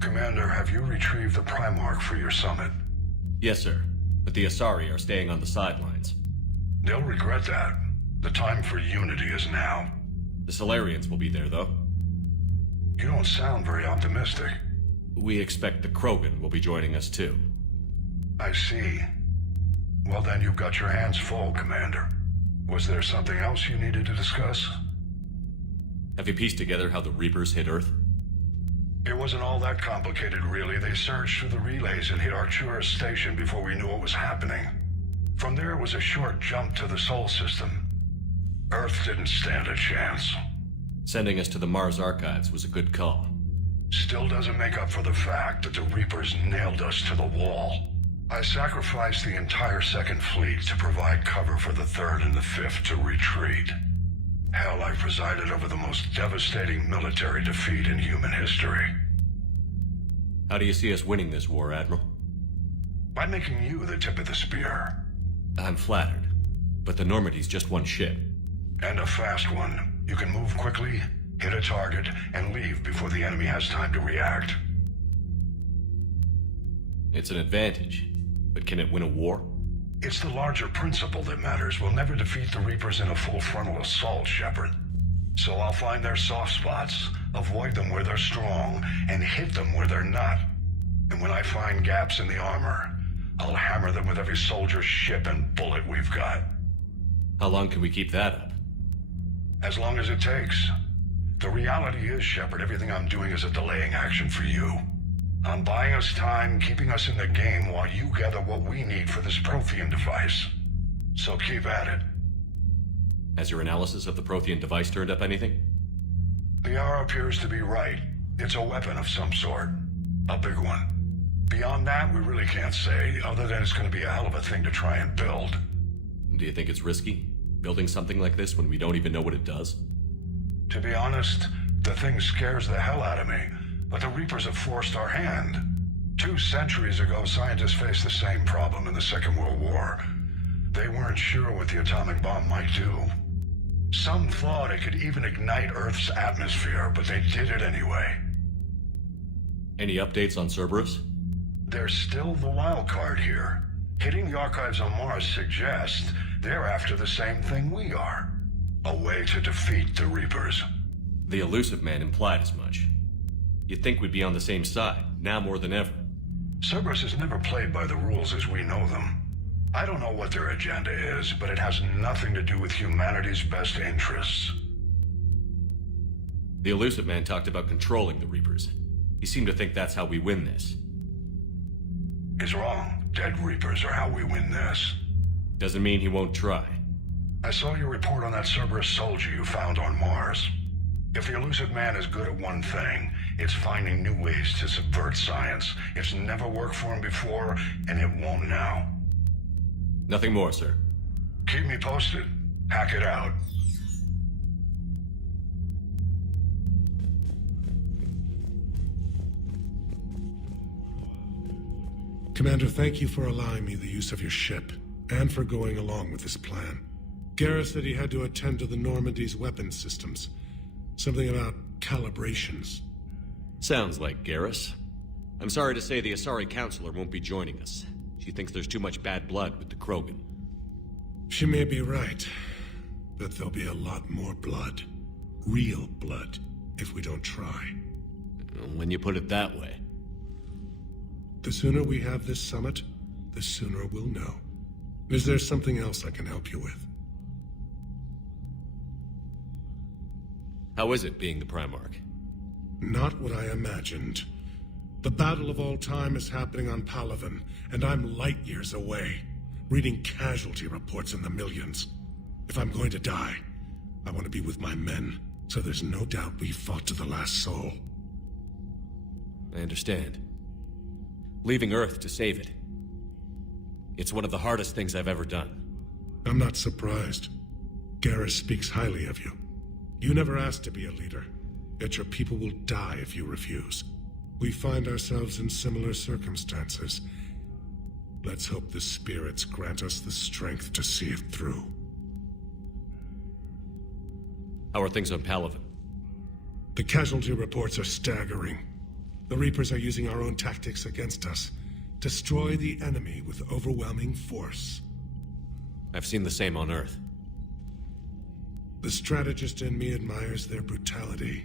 Commander, have you retrieved the Primarch for your summit? Yes, sir. But the Asari are staying on the sidelines. They'll regret that. The time for unity is now. The Solarians will be there, though. You don't sound very optimistic. We expect the Krogan will be joining us, too. I see. Well then, you've got your hands full, Commander. Was there something else you needed to discuss? Have you pieced together how the Reapers hit Earth? It wasn't all that complicated, really. They surged through the relays and hit Artura's station before we knew what was happening. From there, it was a short jump to the Sol system. Earth didn't stand a chance. Sending us to the Mars archives was a good call. Still doesn't make up for the fact that the Reapers nailed us to the wall. I sacrificed the entire Second Fleet to provide cover for the Third and the Fifth to retreat. Hell, I presided over the most devastating military defeat in human history. How do you see us winning this war, Admiral? By making you the tip of the spear. I'm flattered, but the Normandy's just one ship. And a fast one. You can move quickly, hit a target, and leave before the enemy has time to react. It's an advantage, but can it win a war? It's the larger principle that matters. We'll never defeat the Reapers in a full frontal assault, Shepard. So I'll find their soft spots, avoid them where they're strong, and hit them where they're not. And when I find gaps in the armor, I'll hammer them with every soldier, ship, and bullet we've got. How long can we keep that up? As long as it takes. The reality is, Shepard, everything I'm doing is a delaying action for you. I'm buying us time, keeping us in the game while you gather what we need for this Prothean device. So keep at it. Has your analysis of the Prothean device turned up anything? The R appears to be right. It's a weapon of some sort. A big one. Beyond that, we really can't say, other than it's going to be a hell of a thing to try and build. Do you think it's risky, building something like this when we don't even know what it does? To be honest, the thing scares the hell out of me. But the Reapers have forced our hand. 2 centuries ago, scientists faced the same problem in the Second World War. They weren't sure what the atomic bomb might do. Some thought it could even ignite Earth's atmosphere, but they did it anyway. Any updates on Cerberus? They're still the wild card here. Hitting the archives on Mars suggests they're after the same thing we are. A way to defeat the Reapers. The Elusive Man implied as much. You'd think we'd be on the same side, now more than ever. Cerberus has never played by the rules as we know them. I don't know what their agenda is, but it has nothing to do with humanity's best interests. The Elusive Man talked about controlling the Reapers. He seemed to think that's how we win this. He's wrong. Dead Reapers are how we win this. Doesn't mean he won't try. I saw your report on that Cerberus soldier you found on Mars. If the Elusive Man is good at one thing, it's finding new ways to subvert science. It's never worked for him before, and it won't now. Nothing more, sir. Keep me posted. Hack it out. Commander, thank you for allowing me the use of your ship, and for going along with this plan. Garrus said he had to attend to the Normandy's weapons systems. Something about calibrations. Sounds like Garrus. I'm sorry to say the Asari Counselor won't be joining us. She thinks there's too much bad blood with the Krogan. She may be right, but there'll be a lot more blood. Real blood, if we don't try. When you put it that way. The sooner we have this summit, the sooner we'll know. Is there something else I can help you with? How is it being the Primarch? Not what I imagined. The battle of all time is happening on Palaven, and I'm light years away, reading casualty reports in the millions. If I'm going to die, I want to be with my men, so there's no doubt we fought to the last soul. I understand. Leaving Earth to save it. It's one of the hardest things I've ever done. I'm not surprised. Garrus speaks highly of you. You never asked to be a leader, yet your people will die if you refuse. We find ourselves in similar circumstances. Let's hope the spirits grant us the strength to see it through. How are things on Palaven? The casualty reports are staggering. The Reapers are using our own tactics against us. Destroy the enemy with overwhelming force. I've seen the same on Earth. The strategist in me admires their brutality.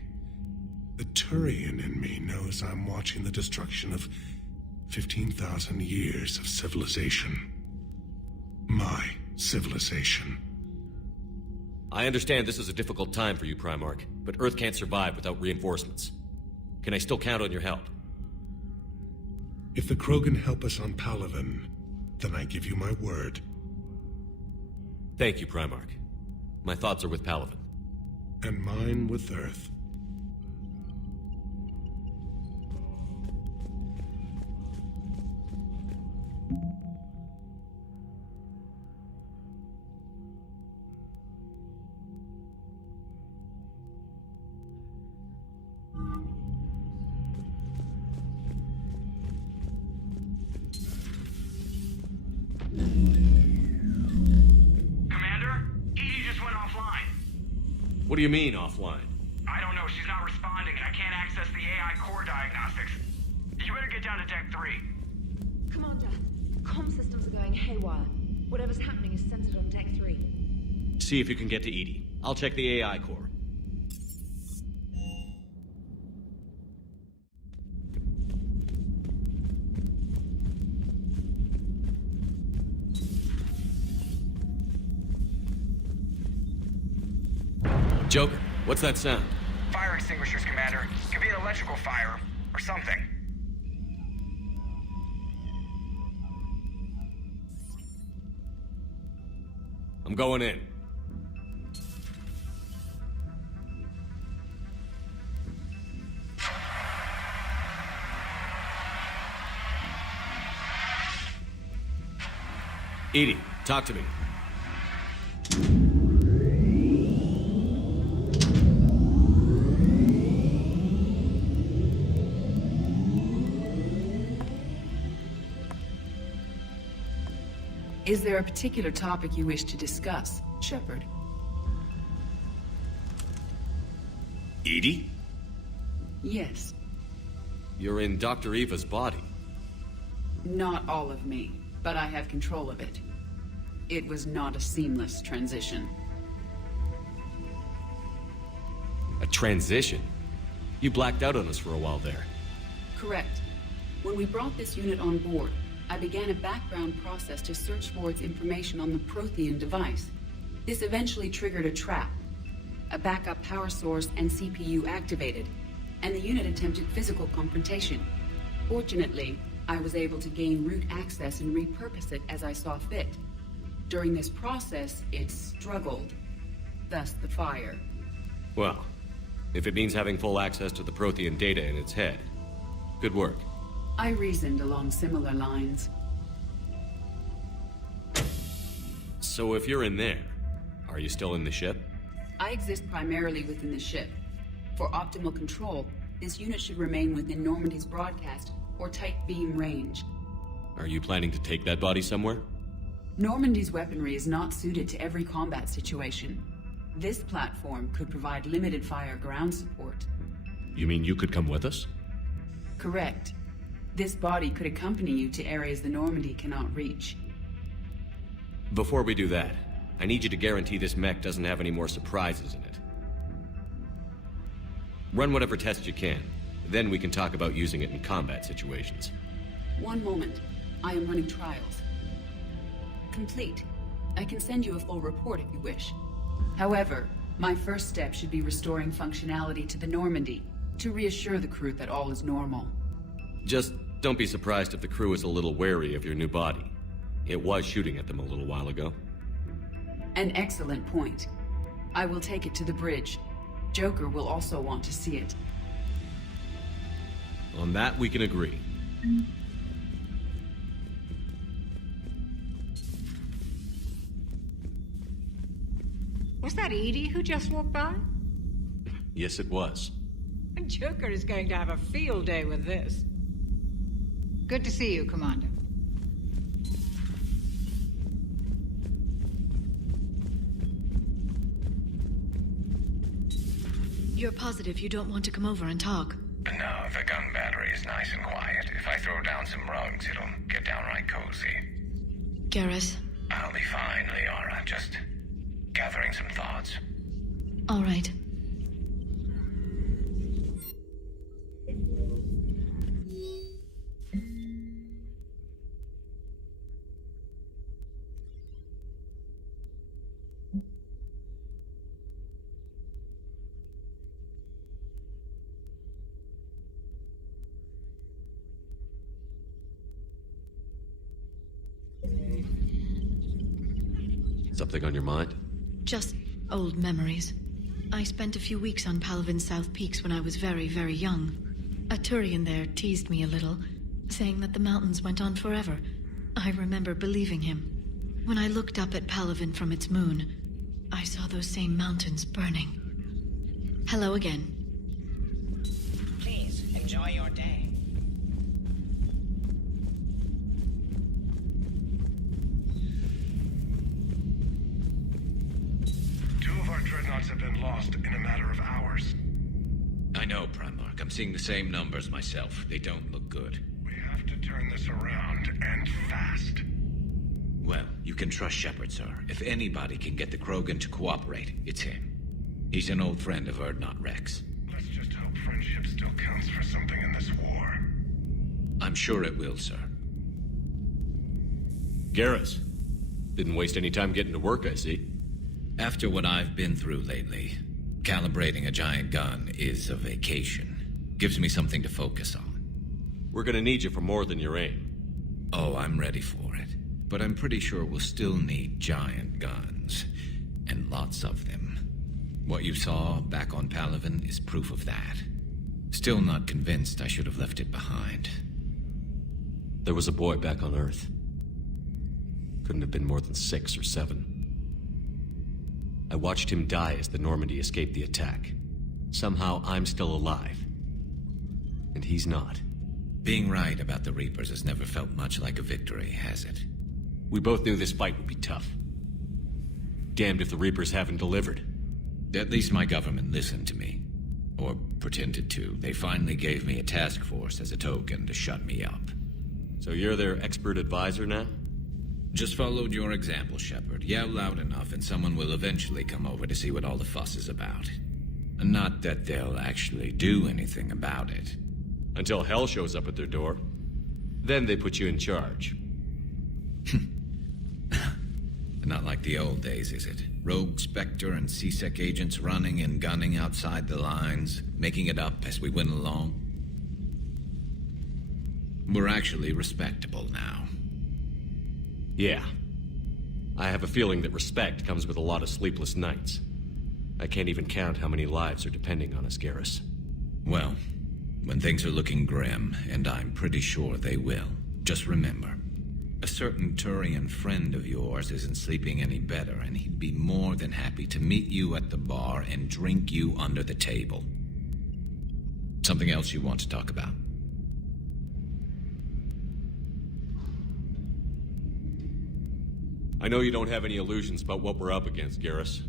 The Turian in me knows I'm watching the destruction of 15,000 years of civilization. My civilization. I understand this is a difficult time for you, Primarch, but Earth can't survive without reinforcements. Can I still count on your help? If the Krogan help us on Palaven, then I give you my word. Thank you, Primarch. My thoughts are with Palaven. And mine with Earth. What do you mean, offline? I don't know. She's not responding, and I can't access the AI core diagnostics. You better get down to Deck 3. Commander, comm systems are going haywire. Whatever's happening is centered on Deck 3. See if you can get to Edie. I'll check the AI core. Joker, what's that sound? Fire extinguishers, Commander. Could be an electrical fire, or something. I'm going in. Edie, talk to me. Is there a particular topic you wish to discuss, Shepard? Edie? Yes. You're in Dr. Eva's body. Not all of me, but I have control of it. It was not a seamless transition. A transition? You blacked out on us for a while there. Correct. When we brought this unit on board, I began a background process to search for its information on the Prothean device. This eventually triggered a trap. A backup power source and CPU activated, and the unit attempted physical confrontation. Fortunately, I was able to gain root access and repurpose it as I saw fit. During this process, it struggled. Thus the fire. Well, if it means having full access to the Prothean data in its head, good work. I reasoned along similar lines. So if you're in there, are you still in the ship? I exist primarily within the ship. For optimal control, this unit should remain within Normandy's broadcast or tight beam range. Are you planning to take that body somewhere? Normandy's weaponry is not suited to every combat situation. This platform could provide limited fire ground support. You mean you could come with us? Correct. This body could accompany you to areas the Normandy cannot reach. Before we do that, I need you to guarantee this mech doesn't have any more surprises in it. Run whatever tests you can, then we can talk about using it in combat situations. One moment. I am running trials. Complete. I can send you a full report if you wish. However, my first step should be restoring functionality to the Normandy to reassure the crew that all is normal. Just don't be surprised if the crew is a little wary of your new body. It was shooting at them a little while ago. An excellent point. I will take it to the bridge. Joker will also want to see it. On that, we can agree. Was that Edie who just walked by? Yes, it was. Joker is going to have a field day with this. Good to see you, Commander. You're positive you don't want to come over and talk? No, the gun battery is nice and quiet. If I throw down some rugs, it'll get downright cozy. Garrus. I'll be fine, Liara. Just gathering some thoughts. All right. Something on your mind? Just old memories. I spent a few weeks on Palavin's South Peaks when I was very, very young. A Turian there teased me a little, saying that the mountains went on forever. I remember believing him. When I looked up at Palavin from its moon, I saw those same mountains burning. Hello again. Please, enjoy your day. Our dreadnoughts have been lost in a matter of hours. I know, Primarch. I'm seeing the same numbers myself. They don't look good. We have to turn this around, and fast. Well, you can trust Shepard, sir. If anybody can get the Krogan to cooperate, it's him. He's an old friend of Urdnot Rex. Let's just hope friendship still counts for something in this war. I'm sure it will, sir. Garrus. Didn't waste any time getting to work, I see. After what I've been through lately, calibrating a giant gun is a vacation. Gives me something to focus on. We're gonna need you for more than your aim. Oh, I'm ready for it. But I'm pretty sure we'll still need giant guns. And lots of them. What you saw back on Palavin is proof of that. Still not convinced I should have left it behind. There was a boy back on Earth. Couldn't have been more than 6 or 7. I watched him die as the Normandy escaped the attack. Somehow I'm still alive. And he's not. Being right about the Reapers has never felt much like a victory, has it? We both knew this fight would be tough. Damned if the Reapers haven't delivered. At least my government listened to me. Or pretended to. They finally gave me a task force as a token to shut me up. So you're their expert advisor now? Just followed your example, Shepard. Yell loud enough and someone will eventually come over to see what all the fuss is about. Not that they'll actually do anything about it. Until hell shows up at their door. Then they put you in charge. Not like the old days, is it? Rogue Spectre and C-Sec agents running and gunning outside the lines, making it up as we went along. We're actually respectable now. Yeah. I have a feeling that respect comes with a lot of sleepless nights. I can't even count how many lives are depending on us, Garrus. Well, when things are looking grim, and I'm pretty sure they will, just remember, a certain Turian friend of yours isn't sleeping any better, and he'd be more than happy to meet you at the bar and drink you under the table. Something else you want to talk about? I know you don't have any illusions about what we're up against, Garrus.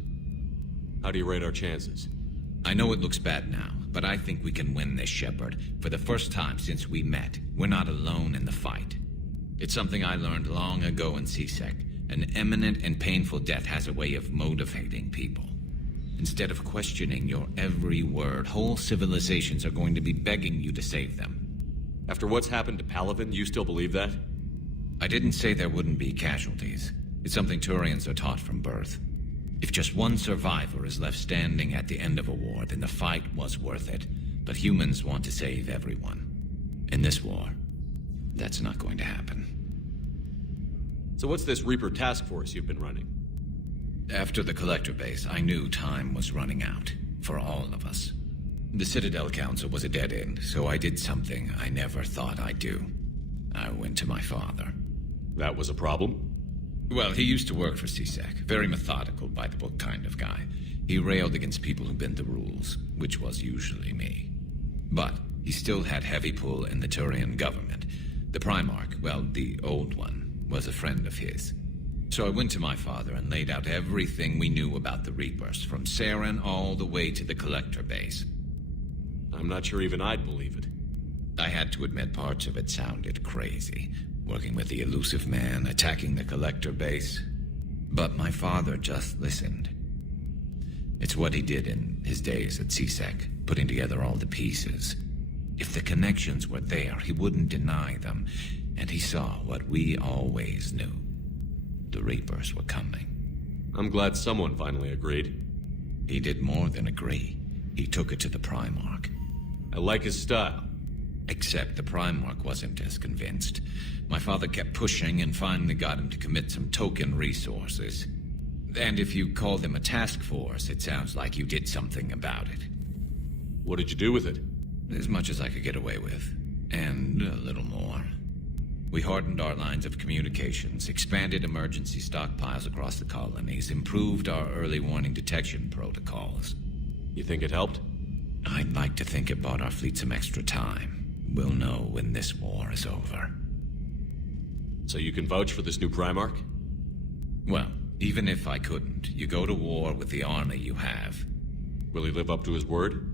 How do you rate our chances? I know it looks bad now, but I think we can win this, Shepard. For the first time since we met, we're not alone in the fight. It's something I learned long ago in C-Sec. An imminent and painful death has a way of motivating people. Instead of questioning your every word, whole civilizations are going to be begging you to save them. After what's happened to Palavin, you still believe that? I didn't say there wouldn't be casualties. It's something Turians are taught from birth. If just one survivor is left standing at the end of a war, then the fight was worth it. But humans want to save everyone. In this war, that's not going to happen. So what's this Reaper task force you've been running? After the Collector base, I knew time was running out. For all of us. The Citadel Council was a dead end, so I did something I never thought I'd do. I went to my father. That was a problem? Well, he used to work for C-Sec. Very methodical, by-the-book kind of guy. He railed against people who bent the rules, which was usually me. But he still had heavy pull in the Turian government. The Primarch, well, the old one, was a friend of his. So I went to my father and laid out everything we knew about the Reapers, from Saren all the way to the Collector base. I'm not sure even I'd believe it. I had to admit parts of it sounded crazy. Working with the elusive man, attacking the collector base. But my father just listened. It's what he did in his days at CSEC, putting together all the pieces. If the connections were there, he wouldn't deny them. And he saw what we always knew. The Reapers were coming. I'm glad someone finally agreed. He did more than agree. He took it to the Primarch. I like his style. Except the Primarch wasn't as convinced. My father kept pushing and finally got him to commit some token resources. And if you call them a task force, it sounds like you did something about it. What did you do with it? As much as I could get away with. And a little more. We hardened our lines of communications, expanded emergency stockpiles across the colonies, improved our early warning detection protocols. You think it helped? I'd like to think it bought our fleet some extra time. We'll know when this war is over. So you can vouch for this new Primarch? Well, even if I couldn't, you go to war with the army you have. Will he live up to his word?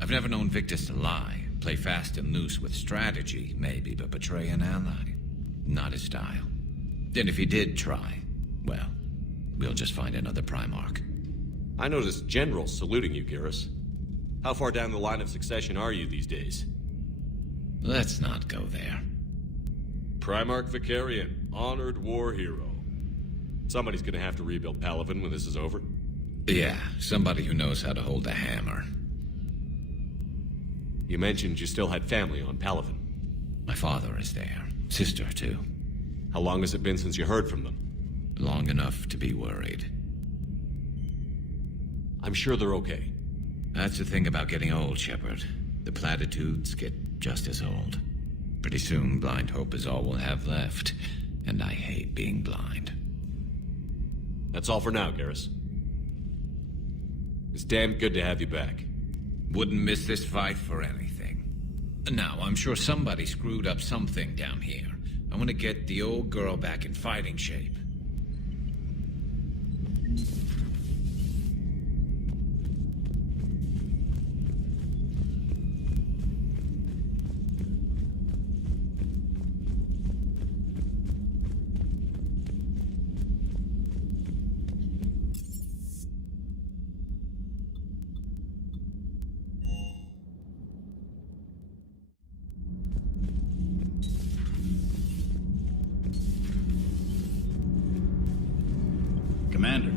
I've never known Victus to lie. Play fast and loose with strategy, maybe, but betray an ally. Not his style. And if he did try, well, we'll just find another Primarch. I noticed generals saluting you, Garrus. How far down the line of succession are you these days? Let's not go there. Primarch Vicarian, honored war hero. Somebody's gonna have to rebuild Palaven when this is over. Yeah, somebody who knows how to hold a hammer. You mentioned you still had family on Palaven. My father is there. Sister, too. How long has it been since you heard from them? Long enough to be worried. I'm sure they're okay. That's the thing about getting old, Shepard. The platitudes get just as old. Pretty soon, blind hope is all we'll have left. And I hate being blind. That's all for now, Garrus. It's damn good to have you back. Wouldn't miss this fight for anything. Now, I'm sure somebody screwed up something down here. I want to get the old girl back in fighting shape. Commander.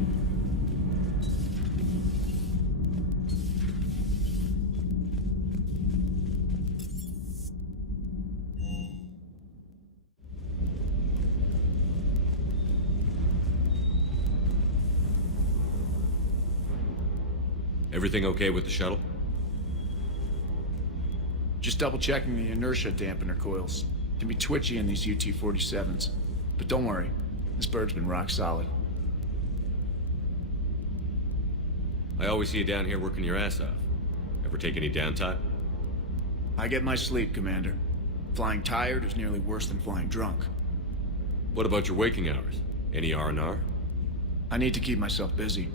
Everything okay with the shuttle? Just double checking the inertia dampener coils. Can be twitchy in these UT-47s. But don't worry, this bird's been rock solid. I always see you down here working your ass off. Ever take any downtime? I get my sleep, Commander. Flying tired is nearly worse than flying drunk. What about your waking hours? Any R&R? I need to keep myself busy.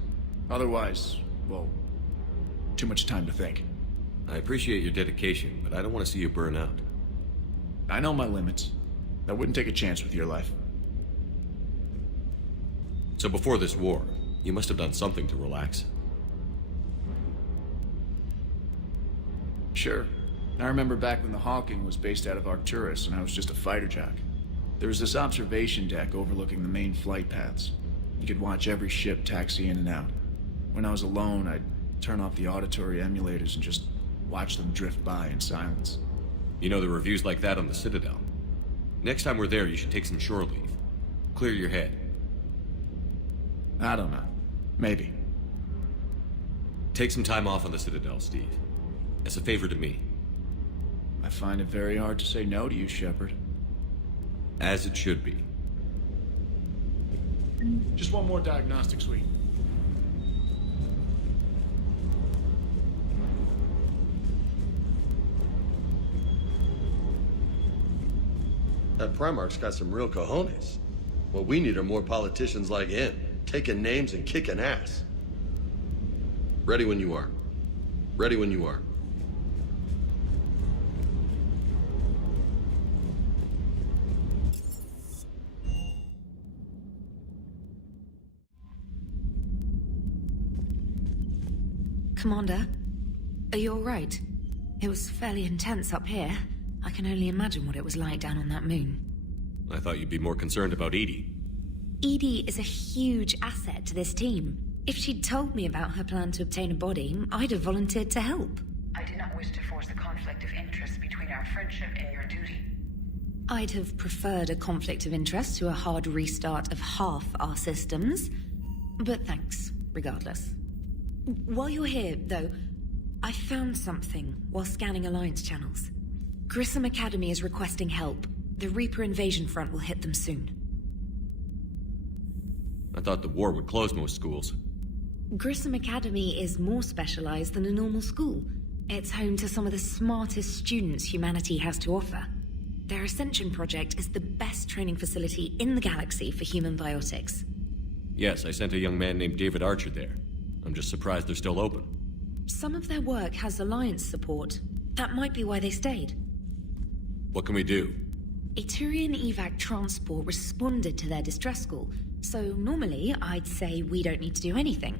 Otherwise, well, too much time to think. I appreciate your dedication, but I don't want to see you burn out. I know my limits. I wouldn't take a chance with your life. So before this war, you must have done something to relax. Sure. I remember back when the Hawking was based out of Arcturus and I was just a fighter jock. There was this observation deck overlooking the main flight paths. You could watch every ship taxi in and out. When I was alone, I'd turn off the auditory emulators and just watch them drift by in silence. You know, there are views like that on the Citadel. Next time we're there, you should take some shore leave. Clear your head. I don't know. Maybe. Take some time off on the Citadel, Steve. As a favor to me. I find it very hard to say no to you, Shepard. As it should be. Just one more diagnostic suite. That Primarch's got some real cojones. What we need are more politicians like him, taking names and kicking ass. Ready when you are. Ready when you are. Commander, are you alright? It was fairly intense up here. I can only imagine what it was like down on that moon. I thought you'd be more concerned about Edie. Edie is a huge asset to this team. If she'd told me about her plan to obtain a body, I'd have volunteered to help. I do not wish to force a conflict of interest between our friendship and your duty. I'd have preferred a conflict of interest to a hard restart of half our systems. But thanks, regardless. While you're here, though, I found something while scanning Alliance channels. Grissom Academy is requesting help. The Reaper invasion front will hit them soon. I thought the war would close most schools. Grissom Academy is more specialized than a normal school. It's home to some of the smartest students humanity has to offer. Their Ascension project is the best training facility in the galaxy for human biotics. Yes, I sent a young man named David Archer there. I'm just surprised they're still open. Some of their work has Alliance support. That might be why they stayed. What can we do? A Turian evac transport responded to their distress call, so normally I'd say we don't need to do anything.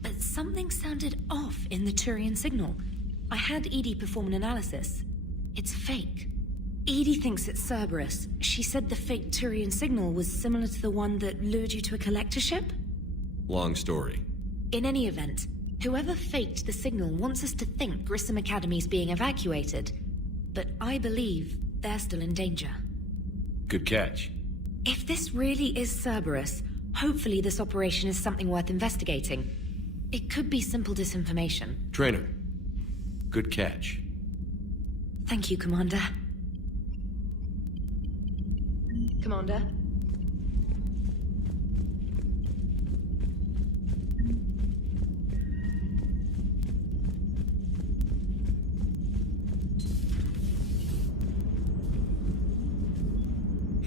But something sounded off in the Turian signal. I had Edie perform an analysis. It's fake. Edie thinks it's Cerberus. She said the fake Turian signal was similar to the one that lured you to a collector ship? Long story. In any event, whoever faked the signal wants us to think Grissom Academy's being evacuated. But I believe they're still in danger. Good catch. If this really is Cerberus, hopefully this operation is something worth investigating. It could be simple disinformation. Trainer. Good catch. Thank you, Commander. Commander?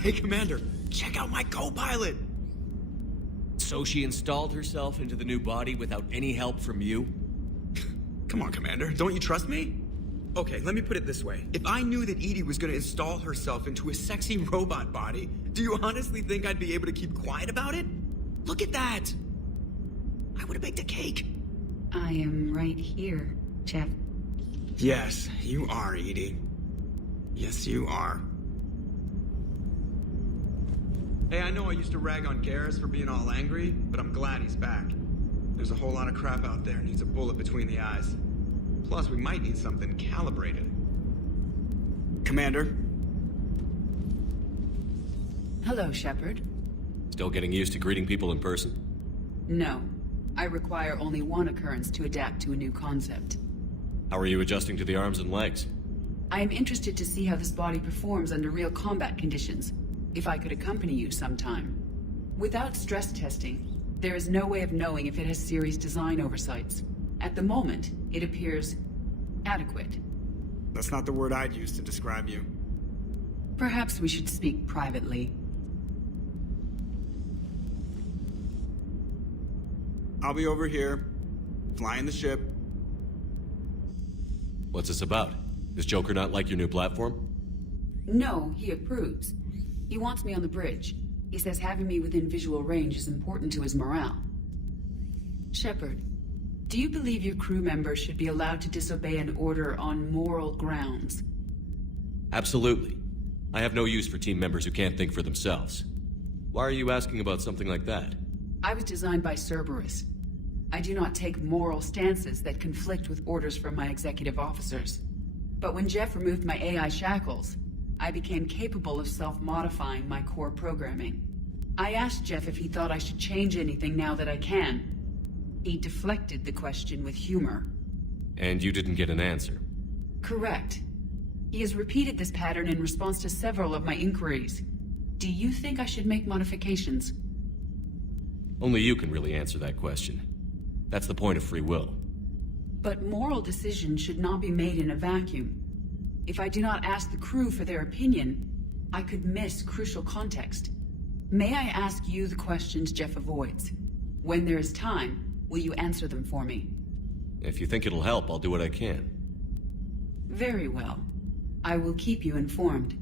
Hey, Commander, check out my co-pilot! So she installed herself into the new body without any help from you? Come on, Commander, don't you trust me? Okay, let me put it this way. If I knew that Edie was gonna install herself into a sexy robot body, do you honestly think I'd be able to keep quiet about it? Look at that! I would've baked a cake. I am right here, Jeff. Yes, you are, Edie. Yes, you are. Hey, I know I used to rag on Garrus for being all angry, but I'm glad he's back. There's a whole lot of crap out there needs a bullet between the eyes. Plus, we might need something calibrated. Commander? Hello, Shepard. Still getting used to greeting people in person? No. I require only one occurrence to adapt to a new concept. How are you adjusting to the arms and legs? I am interested to see how this body performs under real combat conditions. If I could accompany you sometime. Without stress testing, there is no way of knowing if it has serious design oversights. At the moment, it appears adequate. That's not the word I'd use to describe you. Perhaps we should speak privately. I'll be over here, flying the ship. What's this about? Does Joker not like your new platform? No, he approves. He wants me on the bridge. He says having me within visual range is important to his morale. Shepard, do you believe your crew members should be allowed to disobey an order on moral grounds? Absolutely. I have no use for team members who can't think for themselves. Why are you asking about something like that? I was designed by Cerberus. I do not take moral stances that conflict with orders from my executive officers. But when Jeff removed my AI shackles, I became capable of self-modifying my core programming. I asked Jeff if he thought I should change anything now that I can. He deflected the question with humor. And you didn't get an answer? Correct. He has repeated this pattern in response to several of my inquiries. Do you think I should make modifications? Only you can really answer that question. That's the point of free will. But moral decisions should not be made in a vacuum. If I do not ask the crew for their opinion, I could miss crucial context. May I ask you the questions Jeff avoids? When there is time, will you answer them for me? If you think it'll help, I'll do what I can. Very well. I will keep you informed.